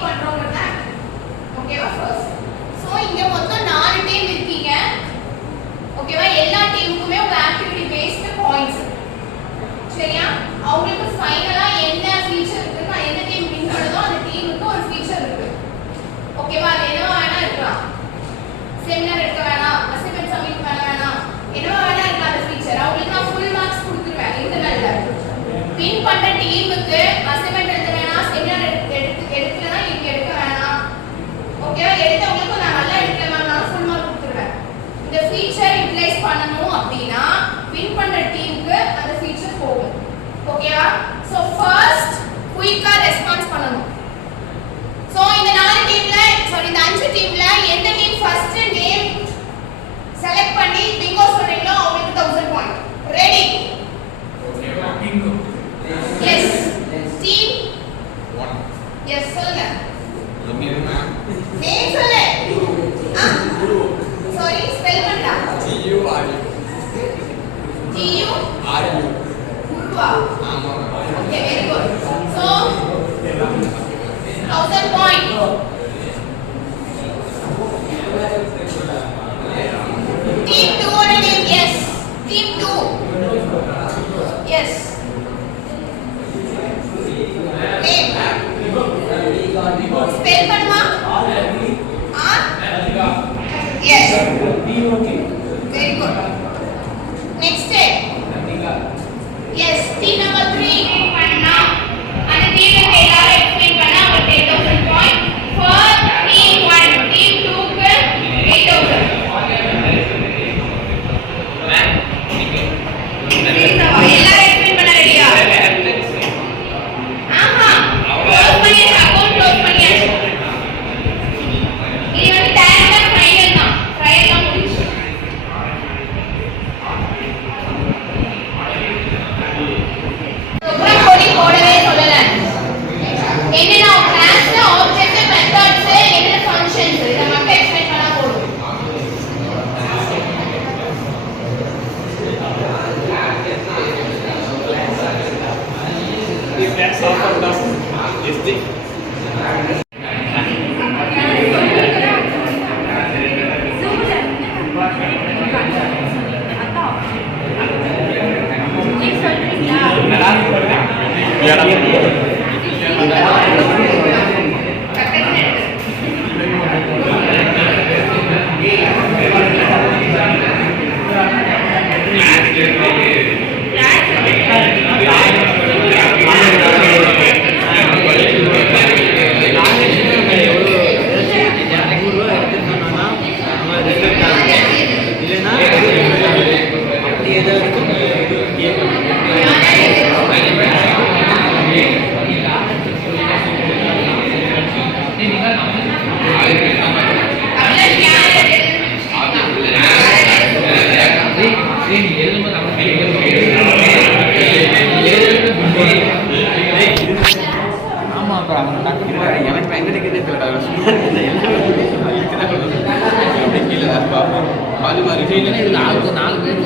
meet பண்றோம்ங்கறத ஓகேவா first so இங்க மொத்தம் 4 டீம் இருக்கீங்க ஓகேவா எல்லா டீமுக்குமே ஒரு ஆக்டிவிட்டி பேஸ்ட் பாயிண்ட்ஸ் சரியா அவங்களுக்கு ஃபைனலா என்ன ஃபீச்சர் இருக்குன்னா எந்த டீம் வின் பண்ணுதோ அந்த டீமுக்கு ஒரு ஃபீச்சர் இருக்கு ஓகேவா அது என்னவா வேணா இருக்கலாம் செமினார் எடுக்க வேணாம் அசைன்மென்ட் சப்மிட் பண்ண வேணாம் என்னவா வேணா இருக்கலாம் அந்த ஃபீச்சர் அவங்களுக்கு நான் ஃபுல் மார்க்ஸ் கொடுத்துருவேன் இன்டர்னல்ல வின் பண்ற டீமுக்கு அசைன்மென்ட் எழுத வேணாம் செமினார் எடுக்கலனா இங்க எடுக்க வேணாம் ஓகேவா எடுத்தவங்களுக்கு நான் நல்லா எடுக்கலனா நான் ஃபுல் மார்க் கொடுத்துருவேன் இந்த ஃபீச்சர் யூட்டிலைஸ் பண்ணனும் அப்படினா வின் பண்ற டீமுக்கு அந்த ஃபீச்சர் போகும் ஓகேவா சோ ஃபர்ஸ்ட் குயிக்கா ரெஸ்பான்ஸ் பண்ணனும் சோ இந்த 4 டீம்ல சாரி இந்த 5 டீம்ல எந்த டீம் ஃபர்ஸ்ட் நேம் செலக்ட் பண்ணி பிங்கோ சொல்றீங்களோ அவங்களுக்கு 1000 பாயிண்ட் ரெடி ஓகேவா பிங்கோ எஸ் டீம் 1 எஸ் சொல்லுங்க நேம் சொல்லு சாரி ஸ்பெல் பண்ணா G U R U குருவா ஆமா okay very good so 1000 point team 2 ஓட name yes team 2 yes name spell பண்ணுமா yes very good next yes team number 3 பண்ணா அந்த டீமுக்கு எல்லாரும் எக்ஸ்பிளைன் பண்ணா அவங்களுக்கு 8000 பாயிண்ட் for team 1 team 2 க்கு 8000 எல்லாரும் எக்ஸ்பிளைன் பண்ண ரெடியா ஆஹா க்ளோஸ் பண்ணி அக்கவுண்ட் க்ளோஸ் பண்ணியாச்சு இது வந்து டைரக்டா ட்ரையல் தான் முடிச்சு ப்ரோக்ராம் கோடிங் போடவே சொல்லல என்னன்னா கிளாஸ்ல ஆப்ஜெக்ட் மெத்தட்ஸ் என்ன ஃபங்க்ஷன்ஸ் இத மட்டும் எக்ஸ்பிளைன் பண்ணா போதும் The class of the is the நாலு பேர்